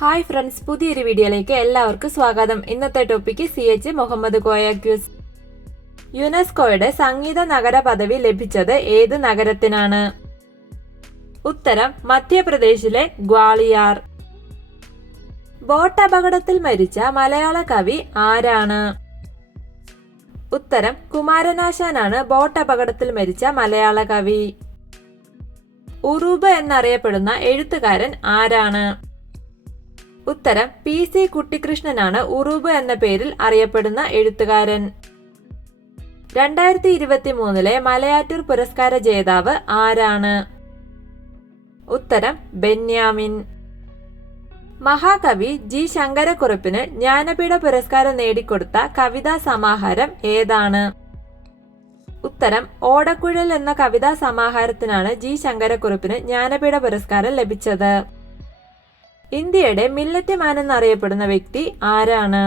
Hi friends, പുതിയൊരു വീഡിയോയിലേക്ക് എല്ലാവർക്കും സ്വാഗതം. ഇന്നത്തെ ടോപ്പിക്ക് CH മുഹമ്മദ് കോയ ക്യൂസ്. യുനെസ്കോയുടെ സംഗീത നഗര പദവി ലഭിച്ചത് ഏത് നഗരത്തിനാണ്? ഉത്തരം മധ്യപ്രദേശിലെ ഗ്വാളിയാർ. ബോട്ട് അപകടത്തിൽ മരിച്ച മലയാള കവി ആരാണ്? ഉത്തരം കുമാരനാശാനാണ് ബോട്ട് അപകടത്തിൽ മരിച്ച മലയാള കവി. ഉറൂബ് എന്നറിയപ്പെടുന്ന എഴുത്തുകാരൻ ആരാണ്? ഉത്തരം PC കുട്ടിക്കൃഷ്ണനാണ് ഉറൂബ് എന്ന പേരിൽ അറിയപ്പെടുന്ന എഴുത്തുകാരൻ. 2023 മലയാറ്റൂർ പുരസ്കാര ജേതാവ് ആരാണ്? ഉത്തരം ബെന്യാമിൻ. മഹാകവി G ശങ്കരക്കുറുപ്പിന് ജ്ഞാനപീഠ പുരസ്കാരം നേടിക്കൊടുത്ത കവിതാ സമാഹാരം ഏതാണ്? ഉത്തരം ഓടക്കുഴൽ എന്ന കവിതാ സമാഹാരത്തിനാണ് G ശങ്കരക്കുറുപ്പിന് ജ്ഞാനപീഠ പുരസ്കാരം ലഭിച്ചത്. ഇന്ത്യയുടെ മില്ലറ്റ് മാൻ എന്നറിയപ്പെടുന്ന വ്യക്തി ആരാണ്?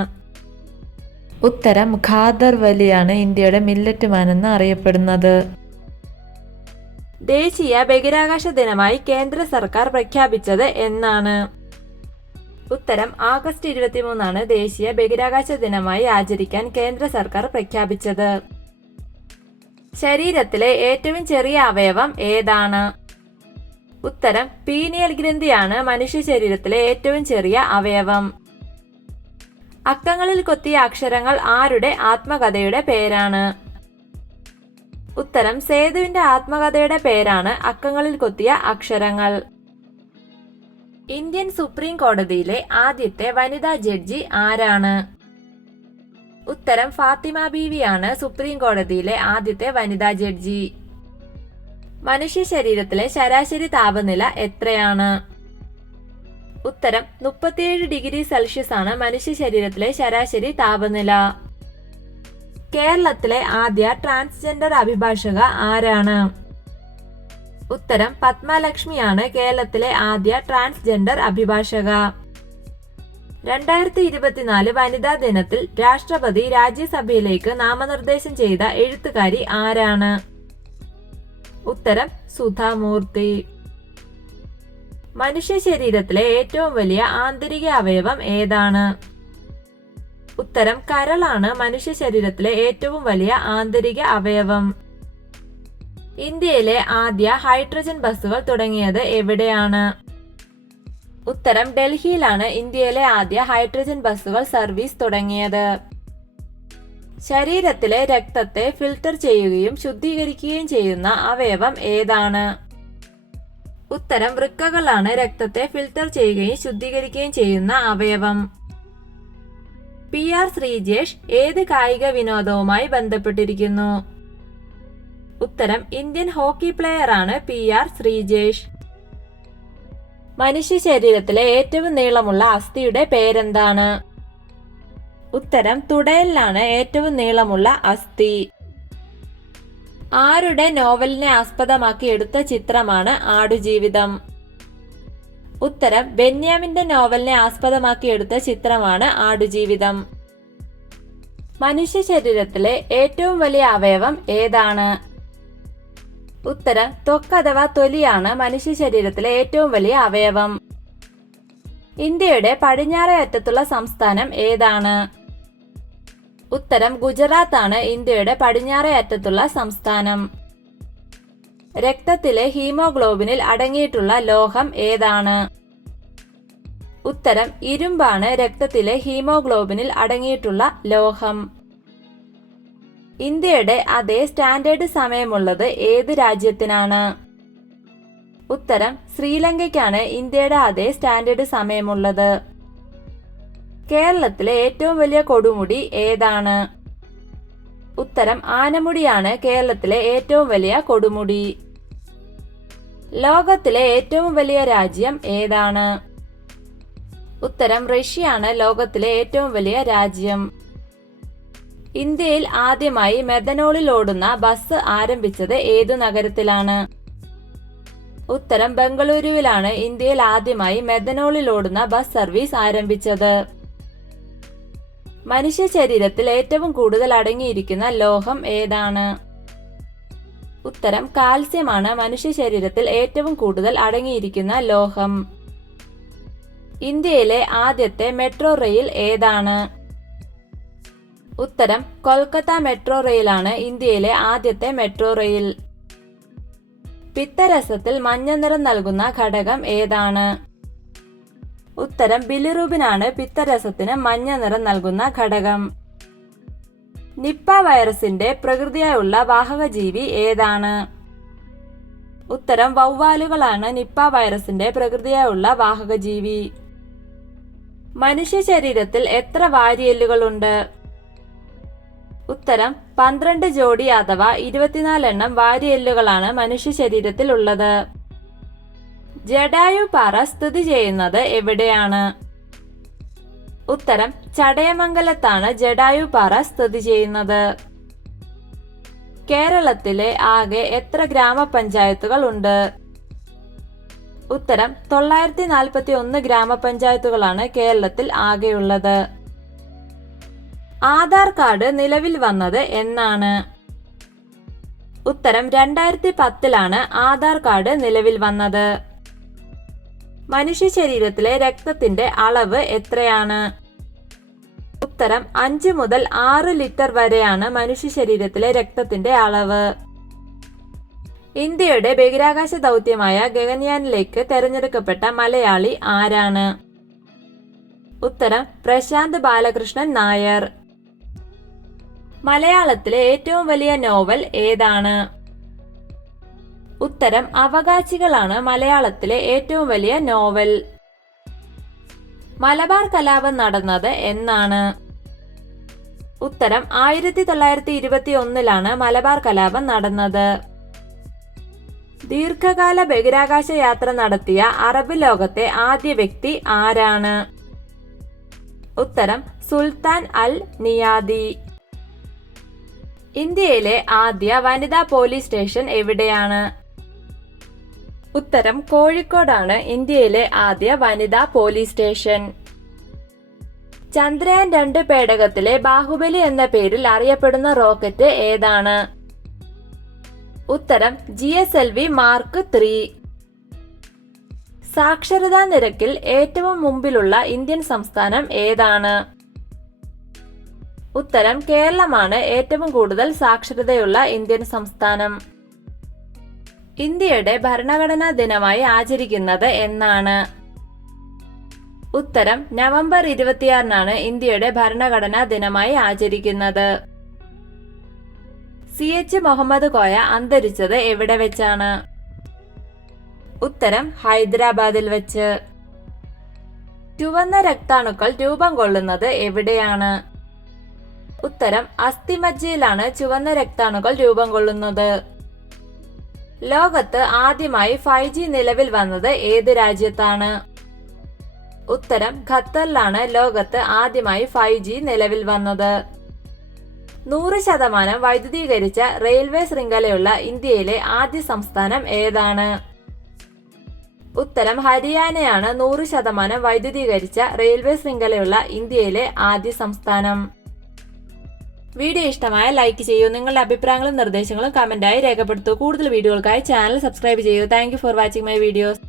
ഉത്തരം ഖാദർ വലിയാണ് ഇന്ത്യയുടെ മില്ലറ്റ് മാൻ എന്ന് അറിയപ്പെടുന്നത്. ദേശീയ ബഹിരാകാശ ദിനമായി കേന്ദ്ര സർക്കാർ പ്രഖ്യാപിച്ചത് എന്നാണ്? ഉത്തരം ആഗസ്റ്റ് 23 ദേശീയ ബഹിരാകാശ ദിനമായി ആചരിക്കാൻ കേന്ദ്ര സർക്കാർ പ്രഖ്യാപിച്ചത്. ശരീരത്തിലെ ഏറ്റവും ചെറിയ അവയവം ഏതാണ്? ഉത്തരം പീനിയൽ ഗ്രന്ഥിയാണ് മനുഷ്യ ശരീരത്തിലെ ഏറ്റവും ചെറിയ അവയവം. അക്കങ്ങളിൽ കൊത്തിയ അക്ഷരങ്ങൾ ആരുടെ ആത്മകഥയുടെ പേരാണ്? ഉത്തരം സേതുവിന്റെ ആത്മകഥയുടെ പേരാണ് അക്കങ്ങളിൽ കൊത്തിയ അക്ഷരങ്ങൾ. ഇന്ത്യൻ സുപ്രീം കോടതിയിലെ ആദ്യത്തെ വനിതാ ജഡ്ജി ആരാണ്? ഉത്തരം ഫാത്തിമ ബീവിയാണ് സുപ്രീം കോടതിയിലെ ആദ്യത്തെ വനിതാ ജഡ്ജി. മനുഷ്യ ശരീരത്തിലെ ശരാശരി താപനില എത്രയാണ്? ഉത്തരം 37 ഡിഗ്രി സെൽഷ്യസ് ആണ് മനുഷ്യ ശരീരത്തിലെ ശരാശരി താപനില. കേരളത്തിലെ ആദ്യ ട്രാൻസ്ജെൻഡർ അഭിഭാഷക ആരാണ്? ഉത്തരം പത്മലക്ഷ്മിയാണ് കേരളത്തിലെ ആദ്യ ട്രാൻസ്ജെൻഡർ അഭിഭാഷക. 2024 വനിതാ ദിനത്തിൽ രാഷ്ട്രപതി രാജ്യസഭയിലേക്ക് നാമനിർദ്ദേശം ചെയ്ത എഴുത്തുകാരി ആരാണ്? ഉത്തരം സുധാമൂർത്തി. മനുഷ്യ ശരീരത്തിലെ ഏറ്റവും വലിയ ആന്തരിക അവയവം ഏതാണ്? ഉത്തരം കരളാണ് മനുഷ്യ ശരീരത്തിലെ ഏറ്റവും വലിയ ആന്തരിക അവയവം. ഇന്ത്യയിലെ ആദ്യ ഹൈഡ്രജൻ ബസ്സുകൾ തുടങ്ങിയത് എവിടെയാണ്? ഉത്തരം ഡൽഹിയിലാണ് ഇന്ത്യയിലെ ആദ്യ ഹൈഡ്രജൻ ബസ്സുകൾ സർവീസ് തുടങ്ങിയത്. ശരീരത്തിലെ രക്തത്തെ ഫിൽട്ടർ ചെയ്യുകയും ശുദ്ധീകരിക്കുകയും ചെയ്യുന്ന അവയവം ഏതാണ്? ഉത്തരം വൃക്കകളാണ് രക്തത്തെ ഫിൽട്ടർ ചെയ്യുകയും ശുദ്ധീകരിക്കുകയും ചെയ്യുന്ന അവയവം. PR ശ്രീജേഷ് ഏത് കായിക വിനോദവുമായി ബന്ധപ്പെട്ടിരിക്കുന്നു? ഉത്തരം ഇന്ത്യൻ ഹോക്കി പ്ലെയറാണ് PR ശ്രീജേഷ്. മനുഷ്യ ശരീരത്തിലെ ഏറ്റവും നീളമുള്ള അസ്ഥിയുടെ പേരെന്താണ്? ഉത്തരം തുടയലിനാണ് ഏറ്റവും നീളമുള്ള അസ്ഥി. ആരുടെ നോവലിനെ ആസ്പദമാക്കി എടുത്ത ചിത്രമാണ് ആടുജീവിതം? ഉത്തരം ബെന്യാമിന്റെ നോവലിനെ ആസ്പദമാക്കി എടുത്ത ചിത്രമാണ് ആടുജീവിതം. മനുഷ്യ ശരീരത്തിലെ ഏറ്റവും വലിയ അവയവം ഏതാണ്? ഉത്തരം ത്വക്ക് അഥവാ തൊലിയാണ് മനുഷ്യ ശരീരത്തിലെ ഏറ്റവും വലിയ അവയവം. ഇന്ത്യയുടെ പടിഞ്ഞാറേ അറ്റത്തുള്ള സംസ്ഥാനം ഏതാണ്? ഉത്തരം ഗുജറാത്ത് ആണ് ഇന്ത്യയുടെ പടിഞ്ഞാറേ അറ്റത്തുള്ള സംസ്ഥാനം. രക്തത്തിലെ ഹീമോഗ്ലോബിനിൽ അടങ്ങിയിട്ടുള്ള ലോഹം ഏതാണ്? ഉത്തരം ഇരുമ്പാണ് രക്തത്തിലെ ഹീമോഗ്ലോബിനിൽ അടങ്ങിയിട്ടുള്ള ലോഹം. ഇന്ത്യയുടെ അതേ സ്റ്റാൻഡേർഡ് സമയമുള്ളത് ഏത് രാജ്യത്തിനാണ്? ഉത്തരം ശ്രീലങ്കയ്ക്കാണ് ഇന്ത്യയുടെ അതേ സ്റ്റാൻഡേർഡ് സമയമുള്ളത്. കേരളത്തിലെ ഏറ്റവും വലിയ കൊടുമുടി ഏതാണ്? ഉത്തരം ആനമുടിയാണ് കേരളത്തിലെ ഏറ്റവും വലിയ കൊടുമുടി. ലോകത്തിലെ ഏറ്റവും വലിയ രാജ്യം ഏതാണ്? ഉത്തരം റഷ്യയാണ് ലോകത്തിലെ ഏറ്റവും വലിയ രാജ്യം. ഇന്ത്യയിൽ ആദ്യമായി മെഥനോളിൽ ഓടുന്ന ബസ് ആരംഭിച്ചത് ഏതു നഗരത്തിലാണ്? ഉത്തരം ബംഗളൂരുവിലാണ് ഇന്ത്യയിൽ ആദ്യമായി മെഥനോളിൽ ഓടുന്ന ബസ് സർവീസ് ആരംഭിച്ചത്. മനുഷ്യ ശരീരത്തിൽ ഏറ്റവും കൂടുതൽ അടങ്ങിയിരിക്കുന്ന ലോഹം ഏതാണ്? ഉത്തരം കാൽസ്യമാണ് മനുഷ്യ ശരീരത്തിൽ ഏറ്റവും കൂടുതൽ അടങ്ങിയിരിക്കുന്ന ലോഹം. ഇന്ത്യയിലെ ആദ്യത്തെ മെട്രോ റെയിൽ ഏതാണ്? ഉത്തരം കൊൽക്കത്ത മെട്രോ റെയിലാണ് ഇന്ത്യയിലെ ആദ്യത്തെ മെട്രോ റെയിൽ. പിത്തരസത്തിൽ മഞ്ഞ നിറം നൽകുന്ന ഘടകം ഏതാണ്? ഉത്തരം ബിലിറുബിനാണ് പിത്തരസത്തിന് മഞ്ഞ നിറം നൽകുന്ന ഘടകം. നിപ്പ വൈറസിന്റെ പ്രകൃതിയായുള്ള വാഹകജീവി ഏതാണ്? ഉത്തരം വവ്വാലുകളാണ് നിപ്പ വൈറസിന്റെ പ്രകൃതിയായുള്ള വാഹകജീവി. മനുഷ്യ ശരീരത്തിൽ എത്ര വാരിയെല്ലുകളുണ്ട്? ഉത്തരം 12 ജോഡി അഥവാ 24 എണ്ണം വാരിയെല്ലുകളാണ് മനുഷ്യ ശരീരത്തിൽ ഉള്ളത്. ജടായു പാറ സ്ഥിതി ചെയ്യുന്നത് എവിടെയാണ്? ഉത്തരം ചടയമംഗലത്താണ് ജടായു പാറ സ്ഥിതി ചെയ്യുന്നത്. കേരളത്തിലെ ആകെ എത്ര ഗ്രാമപഞ്ചായത്തുകൾ ഉണ്ട്? ഉത്തരം 941 ഗ്രാമപഞ്ചായത്തുകളാണ് കേരളത്തിൽ ആകെയുള്ളത്. ആധാർ കാർഡ് നിലവിൽ വന്നത് എന്നാണ്? ഉത്തരം 2010 ആധാർ കാർഡ് നിലവിൽ വന്നത്. മനുഷ്യ ശരീരത്തിലെ രക്തത്തിന്റെ അളവ് എത്രയാണ്? ഉത്തരം 5 മുതൽ 6 ലിറ്റർ വരെയാണ് മനുഷ്യ ശരീരത്തിലെ രക്തത്തിന്റെ അളവ്. ഇന്ത്യയുടെ ബഹിരാകാശ ദൗത്യമായ ഗഗൻയാനിലേക്ക് തെരഞ്ഞെടുക്കപ്പെട്ട മലയാളി ആരാണ്? ഉത്തരം പ്രശാന്ത് ബാലകൃഷ്ണൻ നായർ. മലയാളത്തിലെ ഏറ്റവും വലിയ നോവൽ ഏതാണ്? ഉത്തരം അവകാശികളാണ് മലയാളത്തിലെ ഏറ്റവും വലിയ നോവൽ. മലബാർ കലാപം നടന്നത് എന്നാണ്? ഉത്തരം 1921 മലബാർ കലാപം നടന്നത്. ദീർഘകാല ബഹിരാകാശ യാത്ര നടത്തിയ അറബ് ലോകത്തെ ആദ്യ വ്യക്തി ആരാണ്? ഉത്തരം സുൽത്താൻ അൽ നിയാദി. ഇന്ത്യയിലെ ആദ്യ വനിതാ പോലീസ് സ്റ്റേഷൻ എവിടെയാണ്? ഉത്തരം കോഴിക്കോടാണ് ഇന്ത്യയിലെ ആദ്യ വനിതാ പോലീസ് സ്റ്റേഷൻ. ചന്ദ്രയാൻ 2 പേടകത്തിലെ ബാഹുബലി എന്ന പേരിൽ അറിയപ്പെടുന്ന റോക്കറ്റ് ഏതാണ്? ഉത്തരം GSLV Mark 3. സാക്ഷരതാ നിരക്കിൽ ഏറ്റവും മുമ്പിലുള്ള ഇന്ത്യൻ സംസ്ഥാനം ഏതാണ്? ഉത്തരം കേരളമാണ് ഏറ്റവും കൂടുതൽ സാക്ഷരതയുള്ള ഇന്ത്യൻ സംസ്ഥാനം. ഇന്ത്യയുടെ ഭരണഘടനാ ദിനമായി ആചരിക്കുന്നത് എന്നാണ്? ഉത്തരം നവംബർ 26 ഇന്ത്യയുടെ ഭരണഘടനാ ദിനമായി ആചരിക്കുന്നത്. CH മുഹമ്മദ് കോയ അന്തരിച്ചത് എവിടെ വെച്ചാണ്? ഉത്തരം ഹൈദരാബാദിൽ വെച്ച്. ചുവന്ന രക്താണുക്കൾ രൂപം കൊള്ളുന്നത് എവിടെയാണ്? ഉത്തരം അസ്ഥിമജ്ജയിലാണ് ചുവന്ന രക്താണുക്കൾ രൂപം കൊള്ളുന്നത്. ലോകത്ത് ആദ്യമായി 5G നിലവിൽ വന്നത് ഏത് രാജ്യത്താണ്? ഉത്തരം ഖത്തറിലാണ് ലോകത്ത് ആദ്യമായി 5G നിലവിൽ വന്നത്. 100% വൈദ്യുതീകരിച്ച റെയിൽവേ ശൃംഖലയുള്ള ഇന്ത്യയിലെ ആദ്യ സംസ്ഥാനം ഏതാണ്? ഉത്തരം ഹരിയാനയാണ് 100% വൈദ്യുതീകരിച്ച റെയിൽവേ ശൃംഖലയുള്ള ഇന്ത്യയിലെ ആദ്യ സംസ്ഥാനം. വീഡിയോ ഇഷ്ടമായ ലൈക്ക് ചെയ്യൂ. നിങ്ങളുടെ അഭിപ്രായങ്ങളും നിർദ്ദേശങ്ങളും കമന്റായി രേഖപ്പെടുത്തൂ. കൂടുതൽ വീഡിയോകൾക്കായി ചാനൽ സബ്സ്ക്രൈബ് ചെയ്യൂ. Thank you for watching my videos.